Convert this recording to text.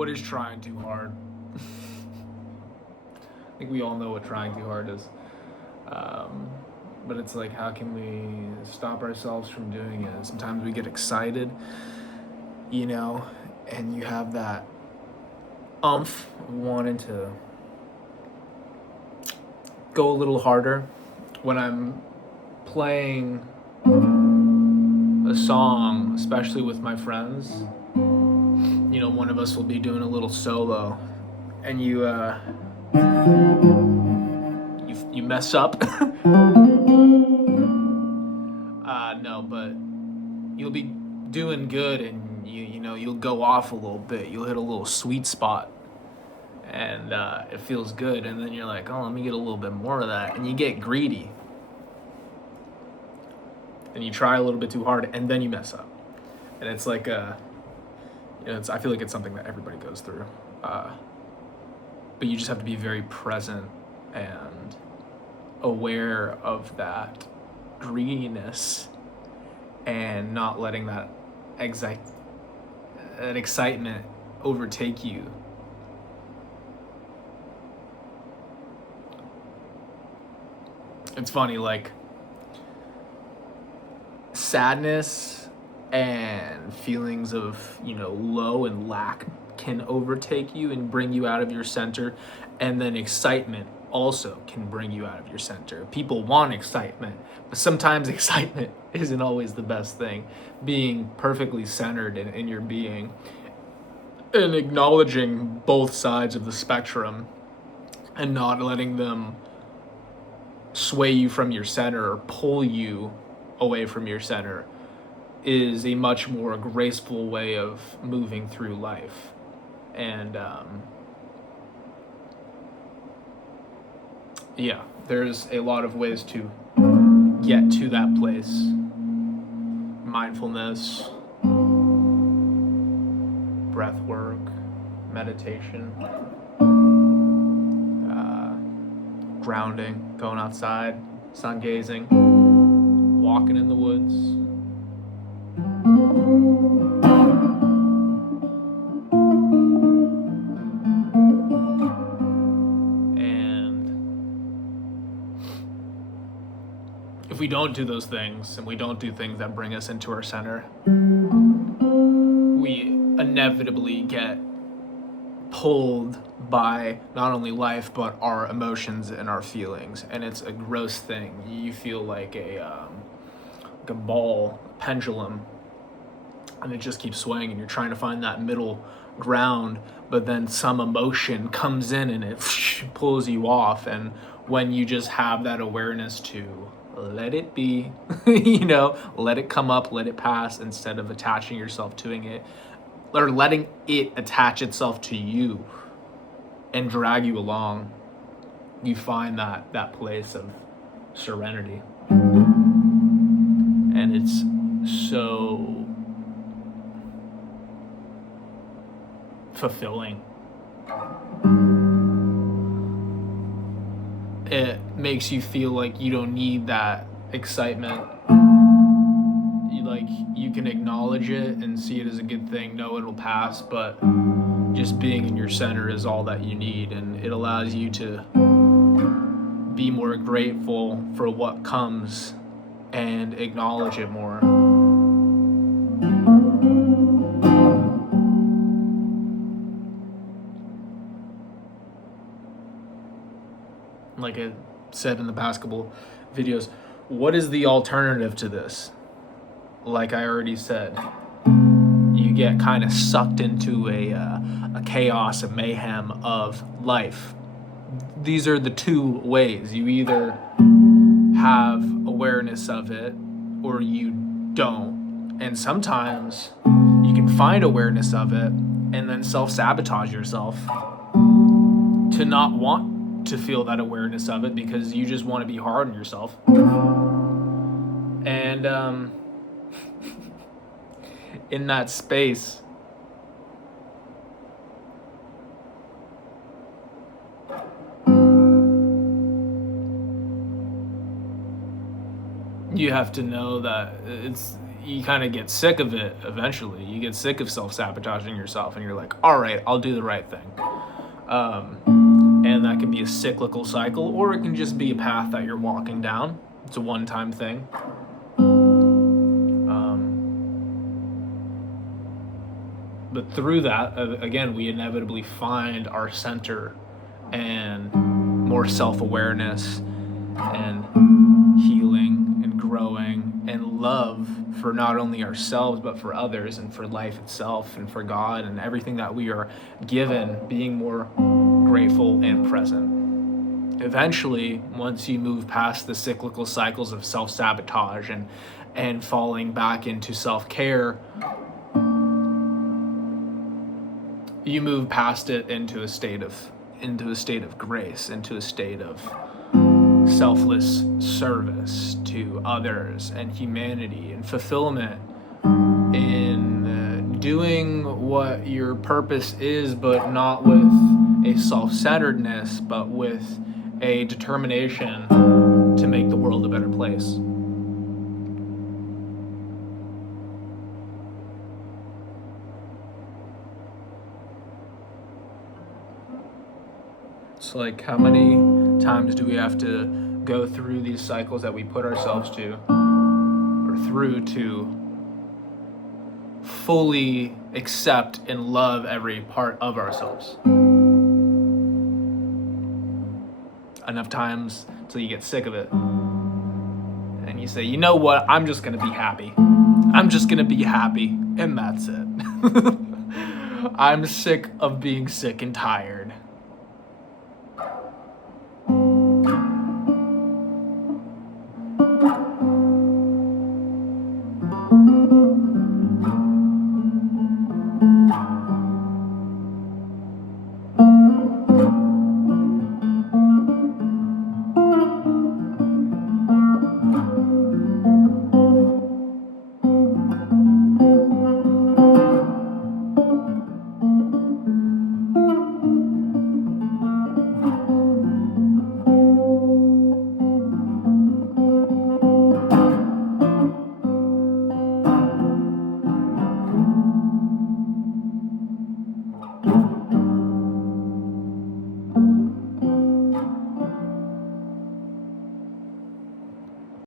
what is trying too hard? I think we all know what trying too hard is. But it's like, how can we stop ourselves from doing it? Sometimes we get excited, and you have that umph of wanting to go a little harder. When I'm playing a song, especially with my friends, one of us will be doing a little solo, and you mess up. No, but you'll be doing good, and you'll go off a little bit. You'll hit a little sweet spot, and it feels good. And then you're like, oh, let me get a little bit more of that, and you get greedy, and you try a little bit too hard, and then you mess up, and it's like I feel like it's something that everybody goes through, but you just have to be very present and aware of that greediness and not letting that excitement overtake you. It's funny, like, sadness and feelings of low and lack can overtake you and bring you out of your center, and then excitement also can bring you out of your center. People want excitement, but sometimes excitement isn't always the best thing. Being perfectly centered in your being and acknowledging both sides of the spectrum and not letting them sway you from your center or pull you away from your center is a much more graceful way of moving through life. And there's a lot of ways to get to that place. Mindfulness, breath work, meditation, grounding, going outside, sun gazing, walking in the woods. If we don't do those things, and we don't do things that bring us into our center, we inevitably get pulled by not only life, but our emotions and our feelings. And it's a gross thing. You feel like a ball, pendulum, and it just keeps swaying, and you're trying to find that middle ground, but then some emotion comes in and it pulls you off. And when you just have that awareness to let it be, let it come up, let it pass, instead of attaching yourself to it, or letting it attach itself to you and drag you along, you find that place of serenity. And it's so fulfilling. It makes you feel like you don't need that excitement. You can acknowledge it and see it as a good thing, know it'll pass, but just being in your center is all that you need, and it allows you to be more grateful for what comes and acknowledge it more. Like I said in the basketball videos, what is the alternative to this? Like I already said, you get kind of sucked into a chaos, a mayhem of life. These are the two ways. You either have awareness of it or you don't. And sometimes you can find awareness of it and then self-sabotage yourself to not want to feel that awareness of it because you just want to be hard on yourself. And in that space, you have to know that you kind of get sick of it eventually. You get sick of self-sabotaging yourself, and you're like, all right, I'll do the right thing. And that can be a cyclical cycle, or it can just be a path that you're walking down. It's a one-time thing. But through that, again, we inevitably find our center and more self-awareness and healing and growing and love for not only ourselves but for others and for life itself and for God and everything that we are given, being more grateful and present. Eventually, once you move past the cyclical cycles of self-sabotage and falling back into self-care, you move past it into a state of grace, into a state of selfless service to others and humanity and fulfillment in doing what your purpose is, but not with a self-centeredness, but with a determination to make the world a better place. So like, how many times do we have to go through these cycles that we put ourselves to or through to fully accept and love every part of ourselves? Enough times until you get sick of it and you say, you know what, I'm just gonna be happy. I'm just gonna be happy, and that's it. I'm sick of being sick and tired.